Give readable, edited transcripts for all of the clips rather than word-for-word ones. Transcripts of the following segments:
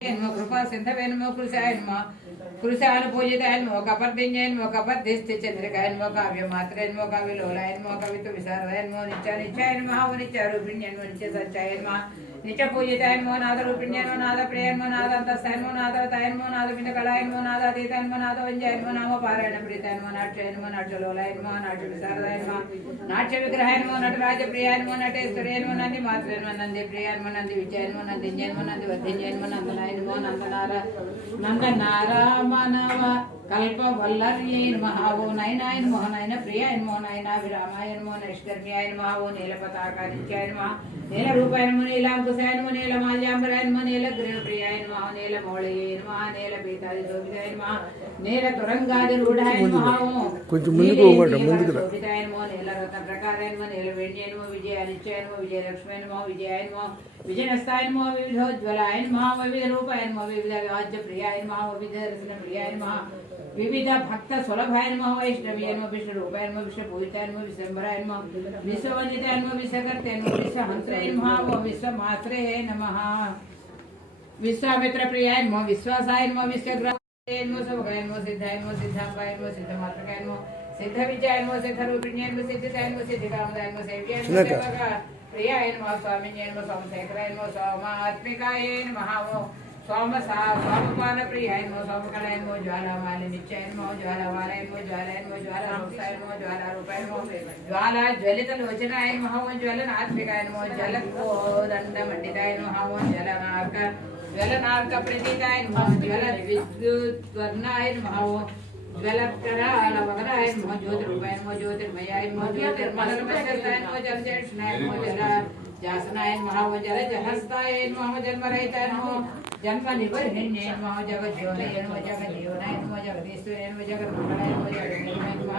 कृपा सिंधवेन्मो कृशायन्मो कृशानुपूजितायन्मो कपर्दिन्यन्मो कपर्दिस्थिचन्द्रिकायन्मो काव्यमात्रेन्मो काव्यलोलायन्मो कवितु विशारदायन्मो नित्यानित्यायन्मो नित्यारूपिण्यन्मो नित्यसच्चायन्मो नित्यपूजितायन्मो नादरूपिण्यन्मो नादप्रियन्मो नादान्तस्थायन्मो नादवतायन्मो नादपिण्डकलायन्मो नादातीतायन्मो नादवञ्जयन्मो नामपारायणप्रीतायन्मो नाट्ययन्मो नाट्यलोलायन्मो नाट्यविशारदायन्मो नाट्यविग्रहायन्मो नटराजप्रियायन्मो नटेश्वर्यन्मो नन्दिमात्रेन्मो नन्दिप्रियायन्मो नन्दिविजयन्मो नन्दिन्यन्मो नन्दिवर्धिन्यन्मो नन्दनायन्मो नन्दनारामनव कल्पवल्लर्यैर्मः वो नयनायन्मो नयन प्रियायन्मो नयनाभिरामायन्मो नैष्कर्म्यायन्मः वो नीलपताकादित्यायन्मः नीलरूपायन्मो नीलाङ्कुशायन्मो नीलमाल्याम्बरायन्मो नीलगृहप्रियायन्मः नीलमौळयैर्मः नीलपीतादिशोभितायन्मः नीलतुरङ्गादिरूढायन्मः కొంచెం ముందుకు పోమంట ముందుకు రా శోభితాయన్మో నీలరత్నప్రకారాయన్మో నీలవేణ్యన్మో విజయానిత్యాయన్మో విజయలక్ష్మీయన్మో విజయాయన్మో విజయనస్తాయన్మో వివిధోజ్వలాయన్మో వివిధరూపాయన్మో వివిధ వాజ్యప్రియాయన్మో వివిధదర్శనప్రియాయన్మో विविध भक्त सुलभायन्मो वैष्णवीयन्मो विष्णुरूपायन्मो विष्णुपूजितायन्मो विश्वम्भरायन्मो विश्ववन्दितायन्मो विश्वकर्तयन्मो विश्वहंसयन्मो विश्वमात्रे नमः विश्वामित्रप्रियायन्मो विश्वासायन्मो विश्वग्रहायन्मो सुभगायन्मो सिद्धायन्मो सिद्धाम्बायन्मो सिद्धमात्रकायन्मो सिद्धविजयायन्मो सिद्धरूपिण्यन्मो सिद्धितायन्मो सिद्धिकामदायन्मो सेव्यायन्मो प्रियायन्मो स्वामिन्यन्मो सोमशेखरायन्मो सोमात्मिकाय नमः सोमपान प्रियायन्मो सोमकलायन्मो ज्वालामालिनित्यायन्मो ज्वालावालयन्मो ज्वालायन्मो ज्वालारूपायन्मो ज्वालारूपायन्मो ज्वाला ज्वलितलोचनायन्मो ज्वलनात्मिकायन्मो जलकोदण्डमण्डितायन्मो जलनार्क ज्वलनार्कप्रतीतायन्मो ज्वलद्विद्युद्वर्णायन्मो ज्वलत्करालवगरायन्मो ज्योतिरूपायन्मो ज्योतिर्मयायन्मो ज्योतिर्मलर्मशस्तायन्मो जलज्येष्णायन्मो जलजासनायन्मो जलजहस्तायन्मो जन्मरहितायन्मो जन्मनिबर्हिण्यन्मो जगज्योनयन्मो जगज्जीवनायन्मो जगदीश्वरयन्मो जगन्मङ्गलायन्मो जगन्निर्मयन्मो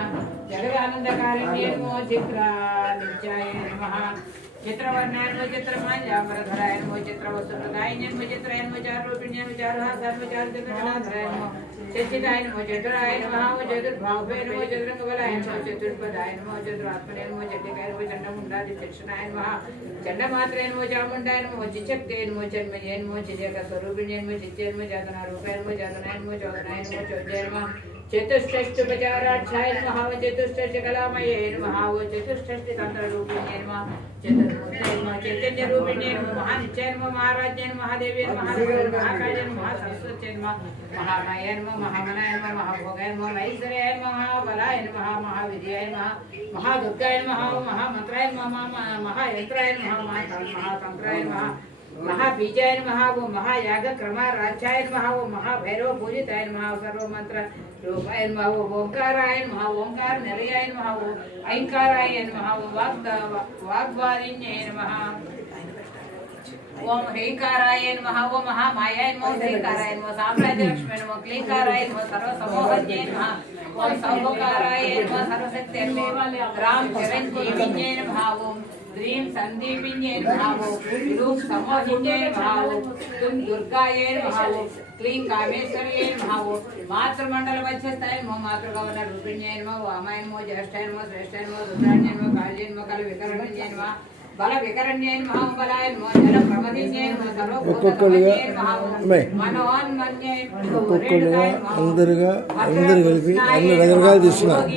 जगदानन्दकारिण्यन्मो चित्रानित्यायन्मो चित्रवर्णायन्मो चित्रमाल्याम्बरधरायन्मो चित्रवसुप्रदायिन्यन्मो चित्रयन्मो चारुरूपिण्यन्मो चारुहासायन्मो चारुचन्द्रकलाधरायन्मो चतुरायन्मो चतुरायन्मो चतुर्भावयन्मो चतुरङ्गबलायन्मो चतुर्पदायन्मो चतुरात्मनयन्मो चण्डिकायन्मो चण्डमुण्डादिदक्षिणायन्मो चण्डमात्रयन्मो चामुण्डायन्मो चिचक्तेयन्मो चन्मयन्मो चिजकस्वरूपिण्यन्मो चित्यन्मो जातनारूपायन्मो जातनायन्मो चोदनायन्मो चोद्यन्मो चतुष्षष्टुपचाराढ्यायन्मः चतुष्षष्टकलामयेन्मः चतुष्षष्टितन्त्ररूपिण्यन्मः चतुर्मूर्तयन्मः चैतन्यरूपिण्यन्मः महानित्यन्मः महाराज्यन्मः महादेव्यन्मः महाकार्यन्मः सरस्वत्यन्मः महामायन्मः महामनायन्मः महाभोगायन्मः महेश्वर्यायन्मः महाबलायन्मः महाविजयायन्मः महादुर्गायन्मः महामन्त्रायन्मः महायन्त्रायन्मः महातन्त्रायन्मः महाबीजायन्मः वो महायागक्रमराज्यायन्मः वो महाभैरव पूजितायन्मः सर्वमन्त्र रूपायन्मः वो ओंकारायन्मः ओंकार निलयायन्मः वो ऐंकारायन्मः वो वाग्वादिन्यन्मः ओम ह्रीकारायन्मः वो महामायायन्मः ह्रीकारायन्मः साम्राज्यलक्ष्म्यन्मः क्लीकारायन्मः सर्वसमोहज्ञन्मः ओम सर्वकारायन्मः सर्वशक्त्यन्मः रामचरञ्जीविन्यन्मः ओम ह्रीं सन्दीपिन्यन्मः ह्रूं समोहिन्यन्मः तुम दुर्गायन्मः क्लीं कामेश्वर्यन्मः मातृमण्डलमध्यस्थायन्मः मातृगवर्णरूपिण्यन्मः वामायन्मः ज्येष्ठायन्मः श्रेष्ठायन्मः रुद्राण्यन्मः काल्यन्मः कलविकरणन्यन्मः बलविकरण्यन्मः बलायन्मः जलप्रमदिन्यन्मः सर्वभूतसमन्यन्मः ఒక్కొక్కరుగా అందరుగా అందరు కలిపి అన్ని రకరకాలు తీస్తున్నారు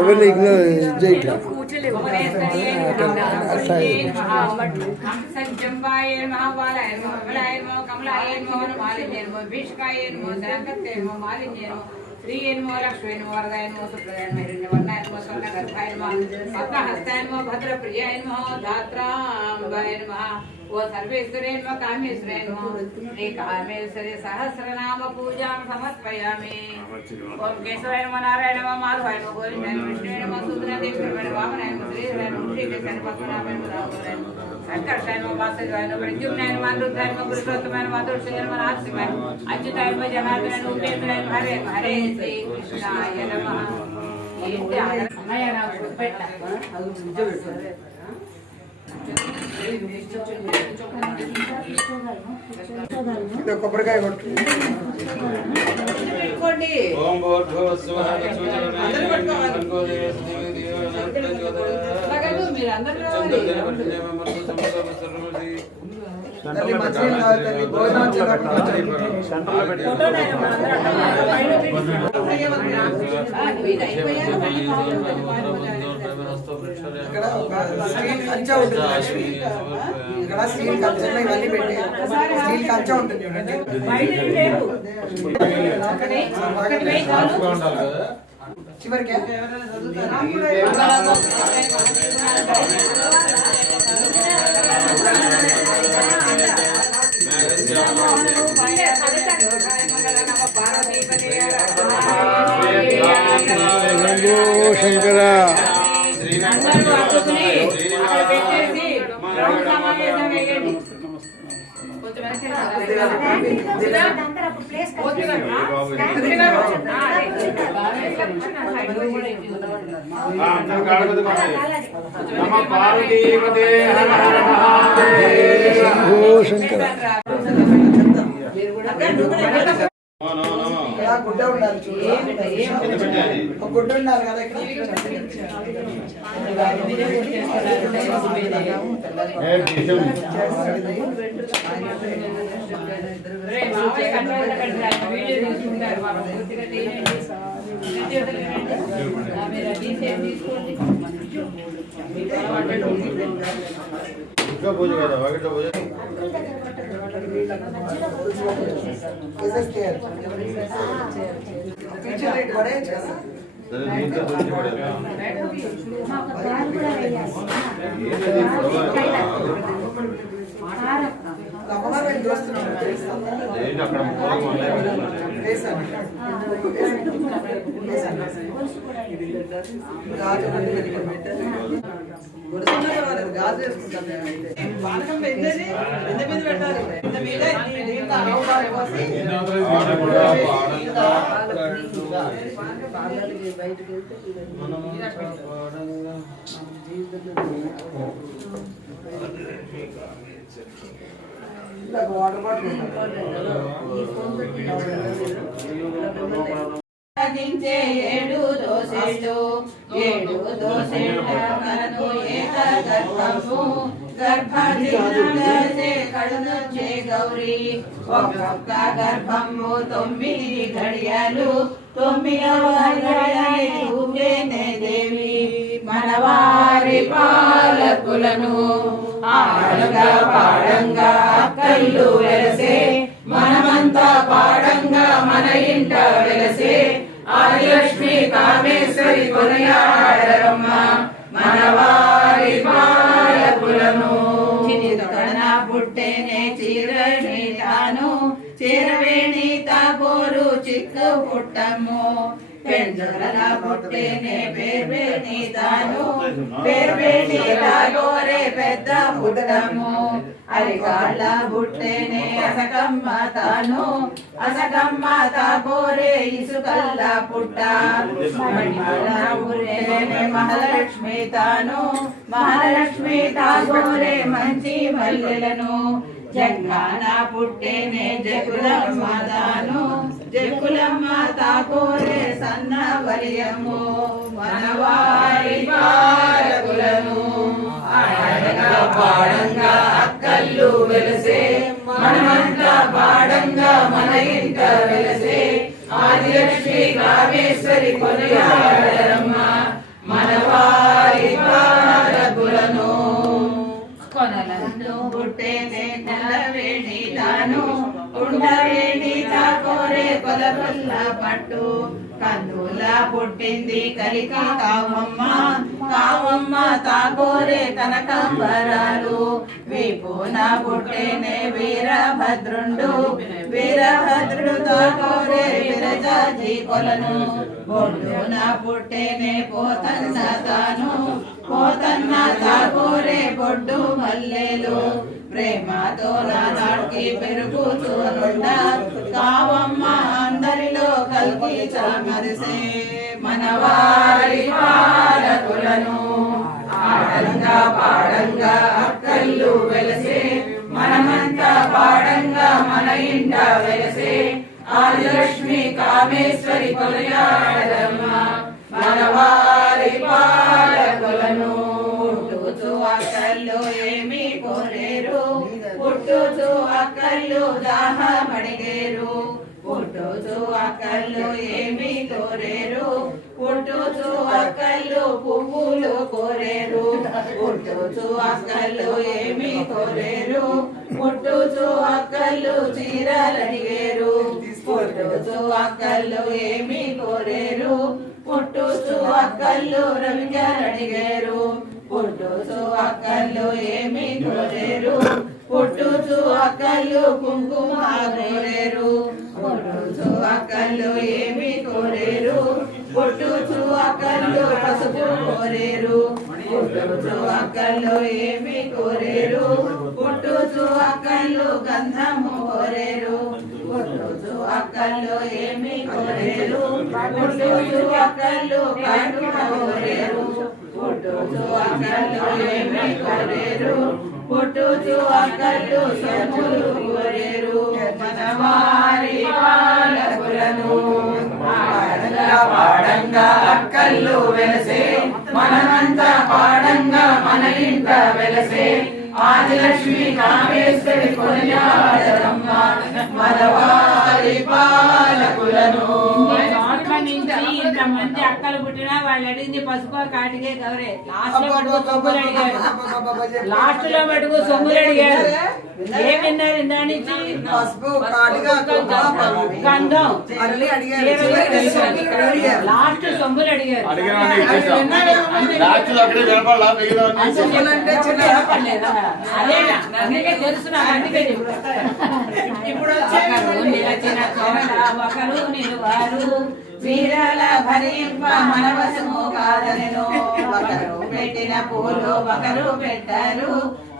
ఎవరిని ఇగ్నోర్ చేయట్లా श्रीयन्मो लक्ष्मीन्मो वरदायन्मो सुप्रदायन्मो हिरण्यवर्णायन्मो स्वर्णगर्भायन्मो पद्महस्तायन्मो भद्रप्रियायन्मो धात्राम्बायन्मो वो सर्वेश्वरेन्मो कामेश्वरेन्मो श्री कामेश्वरे सहस्रनाम पूजां समर्पयामि ओम केशवायन्मो नारायणमो माधवायन्मो गोविन्दायन्मो विष्णुयन्मो सूत्रदेवयन्मो वामनायन्मो श्रीधरायन्मो श्रीकृष्णायन्मो पद्मनाभयन्मो राघवायन्मो संकर्षायन्मो वासुदेवायन्मो प्रद्युम्नायन्मो अनिरुद्धायन्मो पुरुषोत्तमायन्मो माधुर्यन्मो नारसिंहायन्मो अच्युतायन्मो जनार्दनायन्मो उपेन्द्रायन्मो हरे हरे श्री कृष्णाय नमः अम्मయ్య నాకు పెట్ట కొబ్బరికాయ కొట్టు ఓం భూర్భువస్సువః అందరూ పట్టుకోవాలి మీరు అందరూ రావాలి తల్లి మంచినీళ్ళు తాగు తల్లి, భోజనం వచ్చేటప్పుడు ఇక్కడ ఒక స్టీల్ కంచె ఉంటుంది. ఇక్కడ స్టీల్ కంచెలో ఇవన్నీ పెట్టి స్టీల్ కంచె ఉంటుంది చూడండి. చివరికి శంకర శంకర ఇక్కడ గుడ్డ ఉండాలి చూడు. ఒక గుడ్డ ఉండాలి కదా ఇక్కడ. గాజు వేసుకుంటాం మేమైతే. పానకం ఎంతది? ఎంత మీద పెట్టాలి? ఎంత మీద దీంట్లో ఆవు పోసి బయటకు వెళ్తే ఇలా వాటర్ బాటిల్ ఏడు దోసెడు కను ఏక గర్భము గర్భాధిసే కడునొచ్చే గౌరీ ఒక్కొక్క గర్భము 9 ఘడియలు 9వ ఘడియనే దేవి మనవారి పాలకులను ఆడంగా పాడంగా అక్కళ్ళు వెలసే మనమంతా పాడంగా మన ఇంట వెలసే ఆదిలక్ష్మి కామేశ్వరి కొనయాడరమ్మ మనవారి పాలకులను చిన్నతన పుట్టేనే చీరవేణి తాను చీరవేణి తాపోరు చిక్కు పుట్టము పెంజల పుట్టేనే పేర్వేణి తాను పేర్వేణి తాగోరే పెద్ద పుట్టము అరికాళ్ళ పుట్టేనే అసకమ్మ తాను అసకమ్మ తాగోరే ఇసుకల్ల పుట్ట మహాలక్ష్మి తాను మహాలక్ష్మి తాగోరే మంచి మల్లెలను జంగాన పుట్టేనే జకులమ్మ తాను జకులమ్మ తాకోరే సన్న వలియము మనవారి పాలకులను ఆడంగా పాడంగా అక్కళ్ళు వెలసే మనమంతా పాడంగా మన ఇంట వెలసే ఆదిలక్ష్మి కామేశ్వరి కొనయాడరమ్మ మనవారి పాలకులను కొనలందు పుట్టేనే నల్లవేణి తాను ఉండవేణి తాకోరే కొలకొల్ల పట్టు కందుల పుట్టింది కలిక కావమ్మ కావమ్మ తాకోరే కనకాంబరాలు విపున పుట్టేనే వీరభద్రుండు వీరభద్రుడు తాకోరే విరజాజి కొలను బొడ్డున పుట్టేనే పోతన్న తాను పోతన్న తాకోరే బొడ్డు మల్లెలు ప్రేమతో నానాడికి పెరుగుతూనుండ కావమ్మ అందరిలో కలిగి చామరిసే మనవారి పాలకులను ఆడంగా పాడంగా అక్కళ్ళు వెలసే మనమంతా పాడంగా మన ఇంట వెలసే ఆదిలక్ష్మి కామేశ్వరి కొలయాడరమ్మ మనవారి పాలకులను పుట్టుచు అక్కల్లో ఏమి కోరేరు పుట్టు పుట్టుచు అక్కళ్ళు దాహమడిగేరు పుట్టుచు అక్కళ్ళు ఏమి కోరేరు పుట్టుచు అక్కళ్ళు పువ్వులు కోరేరు పుట్టుచు అక్కళ్ళు ఏమి కోరేరు పుట్టుచు అక్కళ్ళు చీరలడిగేరు పుట్టుచు అక్కళ్ళు ఏమి కోరేరు పుట్టుచు అక్కళ్ళు రవికలడిగేరు పుట్టుచు అక్కళ్ళు ఏమి కోరేరు పుట్టుచు అక్కళ్ళు కుంకుమ కోరేరు పుట్టుచు అక్కళ్ళు ఏమి కోరేరు పుట్టుచు అక్కళ్ళు పసుపు కోరేరు పుట్టుచు అక్కళ్ళు ఏమి కోరేరు పుట్టుచు అక్కళ్ళు గంధము కోరేరు పుట్టుచు అక్కళ్ళు ఏమి కోరేరు పుట్టుచు అక్కళ్ళు కాటుక కోరేరు పుట్టుచు అక్కళ్ళు ఏమి కోరేరు పుట్టుచు అక్కళ్ళు సొమ్ములు కోరేరు మనవారి పాలకులను పాడంగా అక్కళ్ళు వెలసే మనమంతా పాడంగా మన ఇంట వెలసే ఆదిలక్ష్మి కామేశ్వరి కొనియాడరమ్మ మనవారి పాలకులను. ఇంతమంది అక్కలు పుట్టినా వాళ్ళు అడిగింది పసుపు కాటికే గౌరే లాస్ట్ లో మటుకు సొమ్ములు అడిగారు. ఏం విన్నారు దాని నుంచి? పసుపు కాటిగా గంధం లాస్ట్ సొమ్ములు అడిగారు. అదేనా అందుకే తెలుసు నాకు అందుకే ఇప్పుడు ఒకరు నిలువారు వీరాల భరింప మనవశము కాదనెను ఒకరు పెట్టిన పూలు ఒకరు పెట్టారు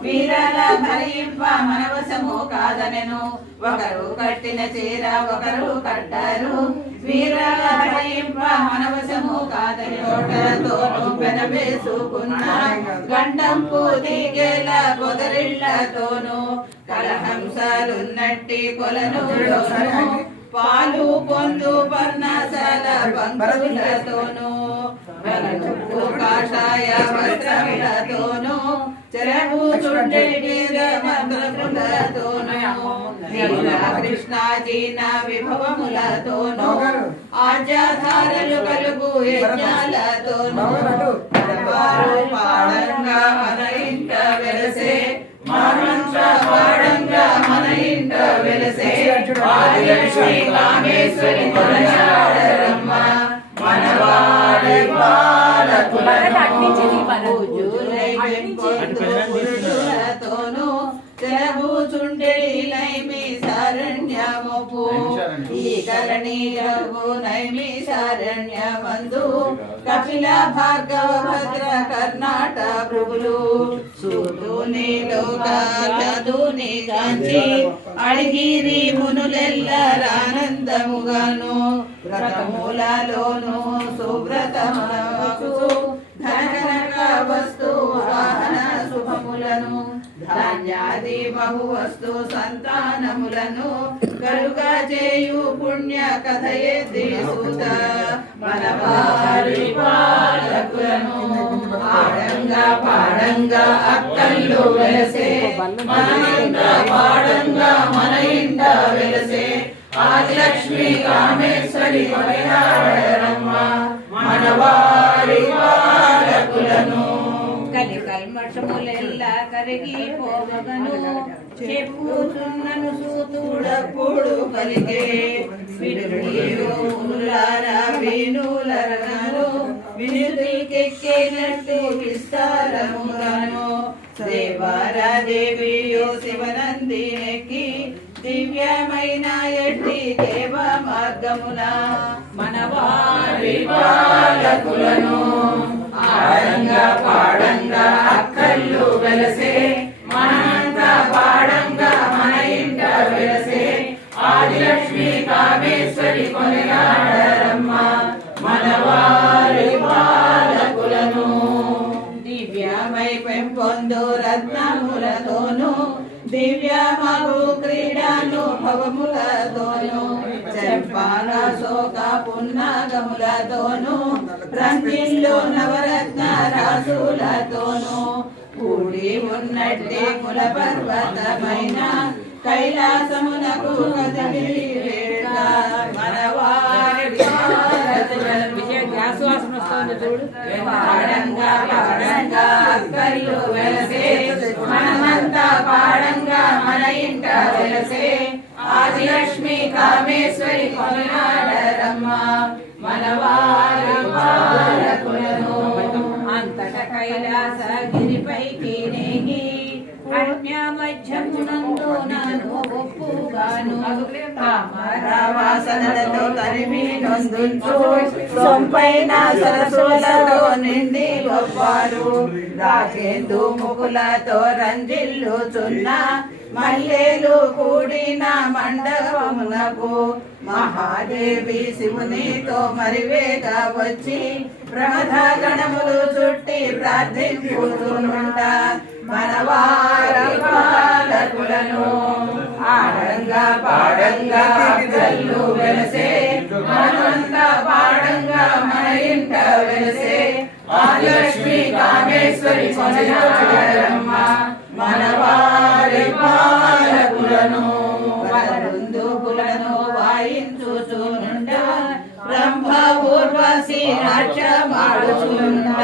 వీరాల భరింప మనవశము కాదనెను ఒకరు కట్టిన చీర ఒకరు కట్టారు వీరాల భరింప మనవశము కాదని తోటలతోనూ పెనవేసుకున్న గండంపు తీగేల పొదరిళ్లతోనూ కలహంసాలున్నట్టి కొలను పాలు పొందు పర్ణశాల పంకులతోనూ కాషాయ వస్త్రములతోనూ చెరవు చుండెడి మంత్రములతోనూ కృష్ణాజీన విభవములతోనూ ఆజ్యాధారలు కలుగు యజ్ఞాలతోనూ పాడంగా మన ఇంట వెలసే మనమంతా పాడంగా మన ఇంట వెలసే ఆదిలక్ష్మి కామేశ్వరి కొనియాడరమ్మ మనవారి పాలకులను పూజులై పెంపొందులతోనూ చెరబూచుండెడిలైమి శరణ్యముపు ఈ కరణీయము నైమి శరణ్యమందు కపిల భార్గవ భద్ర కర్ణాట ప్రభులు సూతుని లోకాదుని కాంచి అడిగిరి మునులెల్లరానందముగాను వ్రతములలోను సువ్రతములకు ధనకనక వస్తు వాహన శుభములను ధాన్యాది బహువస్తు సంతానములను కలుగా చేయు పుణ్య కథ ఎద్దిసూత మనవారి పాలకులను ఆడంగా పాడంగా అక్కళ్ళు వెలసే మన పాడంగా మన ఇంట వెలసే ఆదిలక్ష్మి కామేశ్వరి కొనియాడరమ్మ మనవారి పాలకులను. కలి కల్మషములెల్లా కరిగి పోవగను చెప్పుచున్నను సూతుడప్పుడు పలికే వినులారా వినులరగను వినుదికెక్కినట్టు విస్తారముగాను దేవారా దేవియో శివనందినెక్కి దివ్యమైన ఎట్టి దేవ మార్గమున మనవారి పాలకులను ఆడంగా పాడంగా అక్కళ్ళు వెలసే మనంతా పాడంగా మన ఇంట వెలసే ఆదిలక్ష్మి కామేశ్వరి కొనియాడరమ్మ మనవారి పాలకులను. దివ్యమై పెంపొందు రత్నములతోనూ దివ్యమగు క్రీడానుభవములతోనూ చంపాల శోక పున్నాగములతోనూ రంజిల్లు నవరత్న రాసులతోనూ కూడి ఉన్నట్టి కుల పర్వతమైన కైలాసమునకు కదిలి వేడుక మనవారి గ్యాస్ వాసన వస్తుంది చూడు. పాడంగా పాడంగా అక్కర్లు వెలసే మనమంతా పాడంగా మన ఇంట వెలసే ఆదిలక్ష్మి కామేశ్వరి కొలనాడరమ్మ మనవారి పాలకులను అంతట కైలాసగిరిపైకి నేగి మధ్యమునందు నన్ను ఒప్పుగాను కామరావాసనలతో తరిమి నొందుంచు సొంపైన సరస్సులతో నిండి గొప్పారు రాకేందు ముకులతో రంజిల్లుచున్న మల్లెలు కూడిన మండపమునకు మహాదేవి శివునితో మరివేగా వచ్చి ప్రమథ గణములు చుట్టి ప్రార్థించుతుంట మనవారి పాలకులను ఆడంగా పాడంగా కళ్ళు వెలసే మనమంతా పాడంగా మన ఇంట వెలసే ఆదిలక్ష్మి కామేశ్వరి కొనయాడమ్మ మనవారి పాలకులను వరదుందుకులను వాయించుచునుండ బ్రహ్మ ఊర్వశి నాట్యమాడుచునుండ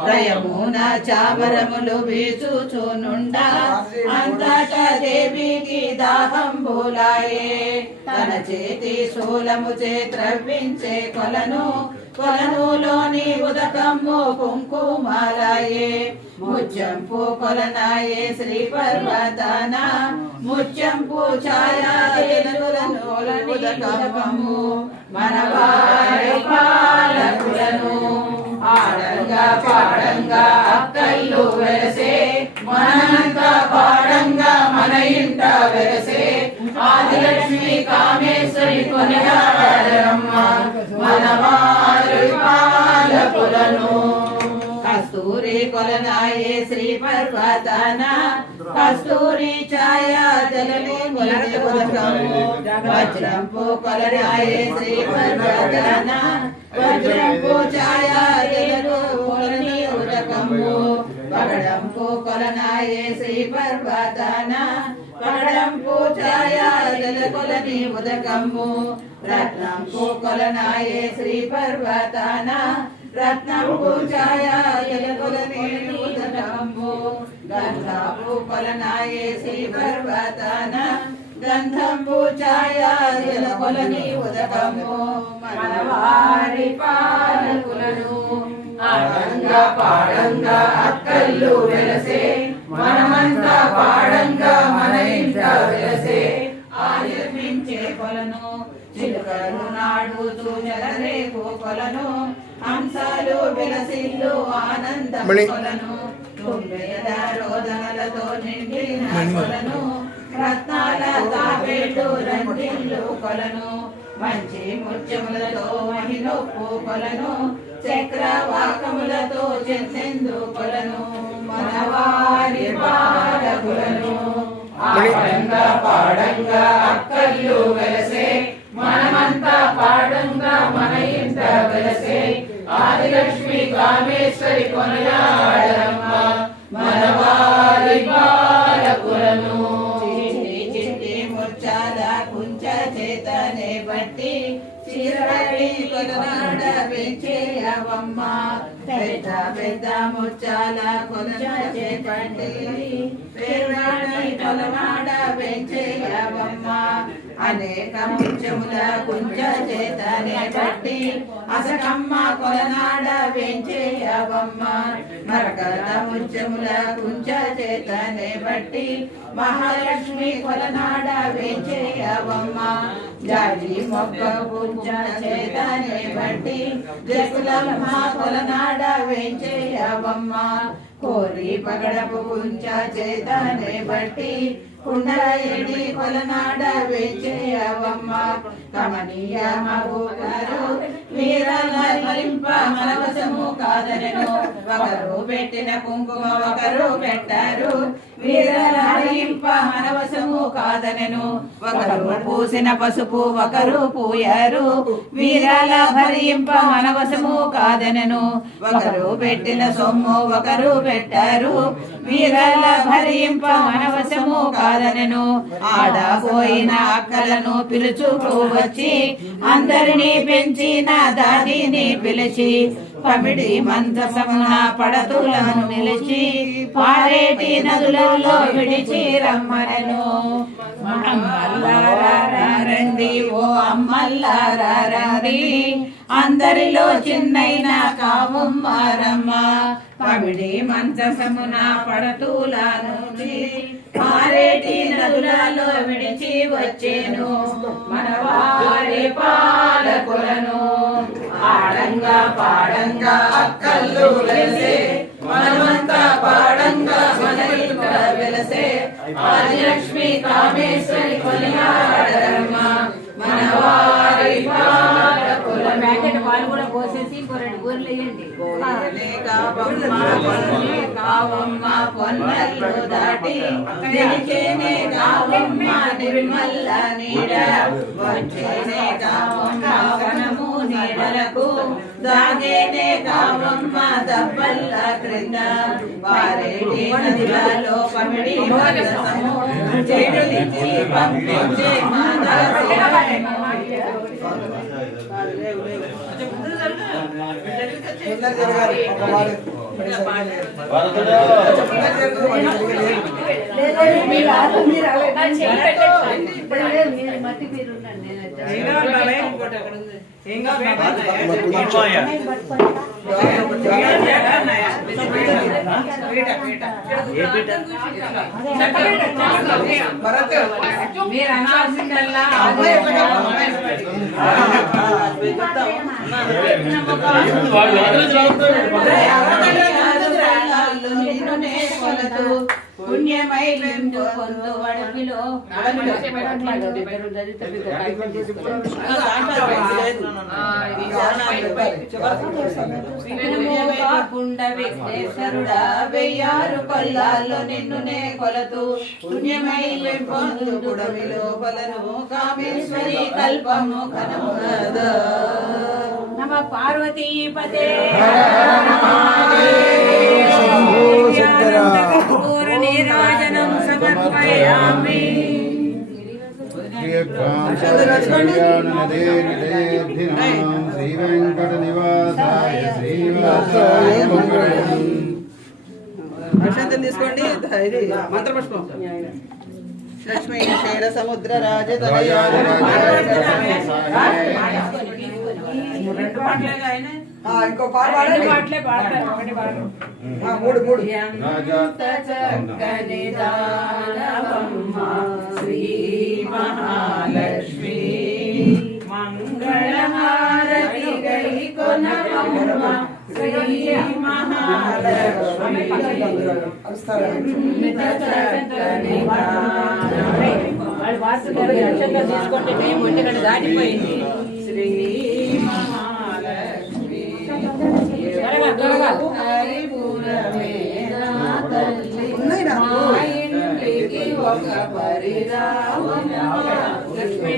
దయమున చామరములు వీచుచునుండ అంతట దేవికి దాహం బోలాయే తన చేతి శూలము చే త్రవ్వించే కొలనులోని ఉదకమ్ము కుంకుమాలాయే ముత్యంపు కొలనాయే శ్రీ పర్వతాన ముత్యంపు ఛాయాలను ఉదకమ్ము మనవారి పాలకులను ఆడంగా పాడంగా అక్కళ్ళు వెలసే మనంతా పాడంగా మన ఇంట వెలసే ఆదిలక్ష్మి కామేశ్వరి కొనియాడరమ్మ మనవారి పాలకులను కస్తూరి కొలనాయే శ్రీ పర్వతాన కస్తూరి ఛాయా జలని కొలని ఉదకము వజ్రంపు కొలనాయే శ్రీ పర్వతాన వజ్రంపు ఛాయా జలలు కొలని ఉదకము పగడంపు కొలనాయే శ్రీ పర్వతాన పగడంపు ఛాయా జల కొలని ఉదకము రత్నంపు కొలనాయే శ్రీ పర్వతాన రత్నంపు ఛాయా జల కొలని ఉదకము గంధాపు కొలనాయే శ్రీ పర్వతాన గంధంపు ఛాయా జల కొలని ఉదకము మనవారి పాలకులను ఆడంగా పాడంగా అక్కళ్ళు వెలసే మనమంతా పాడంగా మన ఇంట వెలసే ఆలపించే కొలను చిలుకలు నాడుతూ జలరేపు కొలను హంసాలు విలసిల్లు ఆనందం కొలను తుమ్మెద రోదనలతో నిండిన కొలను రత్నాల తాపేటు రంజిల్లు కొలను మంచి ముత్యములతో మహిళొప్పు కొలను చక్రవాకములతో చెందెందు కొలను మనవారి పాలకులను ఆడంగా పాడంగా అక్కళ్ళు వెలసే మనమంతా పాడంగా మన ఇంట వెలసే ఆదిలక్ష్మి కామేశ్వరి కొనియాడరమ్మ మనవారి పాలకులను చిట్టి ముచ్చాల కుంచ చేతనే బట్టి చిరడి కొలనాడ పెంచేయవమ్మ పెద్ద పెద్ద ముచ్చాల కొలన చేపట్టి పేరుడి కొలనాడ పెంచేయవమ్మ అనేక ముత్యముల కుంచ చేతనే బట్టి అసకమ్మ కొలనాడ పెంచేయవమ్మ మరకత ముత్యముల కుంచ చేతనే బట్టి మహాలక్ష్మి కొలనాడ పెంచేయవమ్మ జాజి మొక్క కుంచ చేతనే బట్టి జకులమ్మ కొలనాడ పెంచేయవమ్మ కోరి పగడపు కుంచ చేతనే బట్టి కుండలయడి కొలనాడ వెంచేయవమ్మ కమనీయ మగుగారు వీరల ఫలింప మనవశము కాదనెను ఒకరు పెట్టిన కుంకుమ ఒకరు పెట్టారు వీరల హరింప మనవశము కాదనెను ఒకరు పూసిన పసుపు ఒకరు పూయారు వీరల భరింప మనవశము కాదనెను ఒకరు పెట్టిన సొమ్ము ఒకరు పెట్టారు వీరల భరింప మనవశము కాదు కాదనెను. ఆడబోయిన అక్కలను పిలుచుకు వచ్చి అందరినీ పెంచిన దాదిని పిలిచి పమిడి మందసమున పడతులను నిలిచి పారేటి నదులలో విడిచి రమ్మనెను. అమ్మల్లారా రండి, ఓ అమ్మల్లారా రండి, అందరిలో చిన్నైన కావమ్మారమ్మ. పమిడి మంచసమున పడతులను పారేటి నదులలో విడిచి వచ్చేను. మనవారి పాలకులను ఆడంగా పాడంగా అక్కళ్ళు వెలసే, మనమంతా పాడంగా మన ఇంట వెలసే. ఆదిలక్ష్మి కామేశ్వరి కొనియాడరమ్మ, మనవారి పాలకుల ప్యాకెట్ పాలు కూడా పోసేసి ఇంకో 2 గోర్లు వేయండి. కావమ్మ పొన్నల్లు దాటి గెలిచేనే కావమ్మ నిర్మల్ల నీడ, వచ్చేనే కావమ్మ వనము నీడలకు, దాగేనే కావమ్మ దబ్బల్ల క్రింద. పారేటి నదులలో పమిడి మందసము చెడులిచ్చి పంపించే మట్టి మీరు ఉండండి. మీరు అనాల్సిందల్లా పుణ్యమై వెందు పొందు వడపిలో పుండ విఘ్నేశ్వరుడా, 1000 కొల్లాల్లో నిన్నునే కొలతు. పుణ్యమై వెంపొందు గుడవిలో బలను, కామేశ్వరి కల్పము కనమునద. నమ పార్వతీపతే నీరాజనం సమర్పయామి. శ్రీ వెంకట నివాసాయ శ్రీనివాసాయ మంగళం. అక్షంతం తీసుకోండి. ఇది మంత్రపుష్పం. లక్ష్మీ క్షీర సముద్ర రాజ ఇంకో పాట పాడండి. 2 పాటలే పాడతారు. 3 చక్కని దానవమ్మ శ్రీ మహాలక్ష్మి, మంగళహారతి గై కొనవమ్మ శ్రీ మహాలక్ష్మి. వాళ్ళు వార్తలు అక్షంతం తీసుకుంటే టైం ఒంటిగంట దాటిపోయింది. శ్రీ మహాలక్ష్మి త్వరగా హరిపురమే నా తల్లి, మా ఇంటికి ఒక పరిరామమ్మ. లక్ష్మీ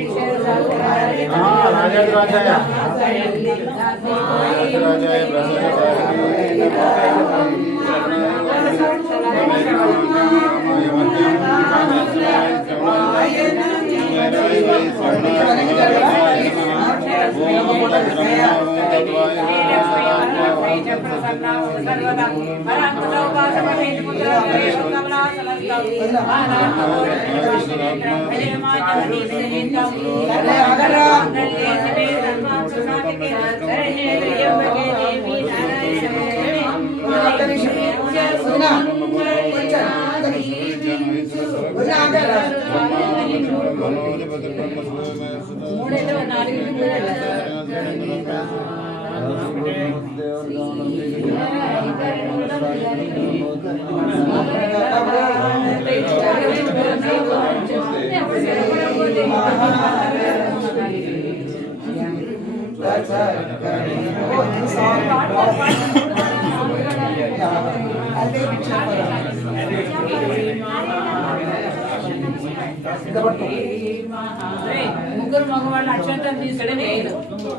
ముగ్గురు మగవాళ్ళు అక్షంతం తీసుకుని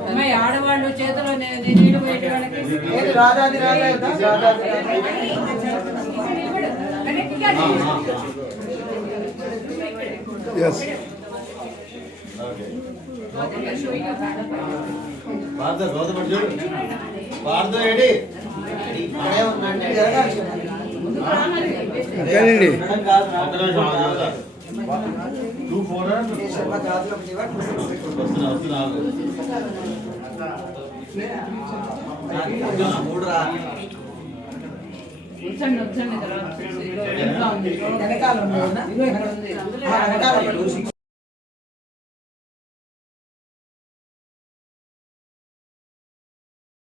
అమ్మాయి ఆడవాళ్ళు చేతిలో నీళ్ళు పెట్టి వాళ్ళకి రాధాది రాధా ఎస్ ఇంకానండి శర్మ జాతకం జీవ 26 వచ్చండి తర్వాత ఇంట్లో ఉంది. వెనకాల ఉంది. ఇదిగో ఇక్కడ ఉంది. వెనకాల 6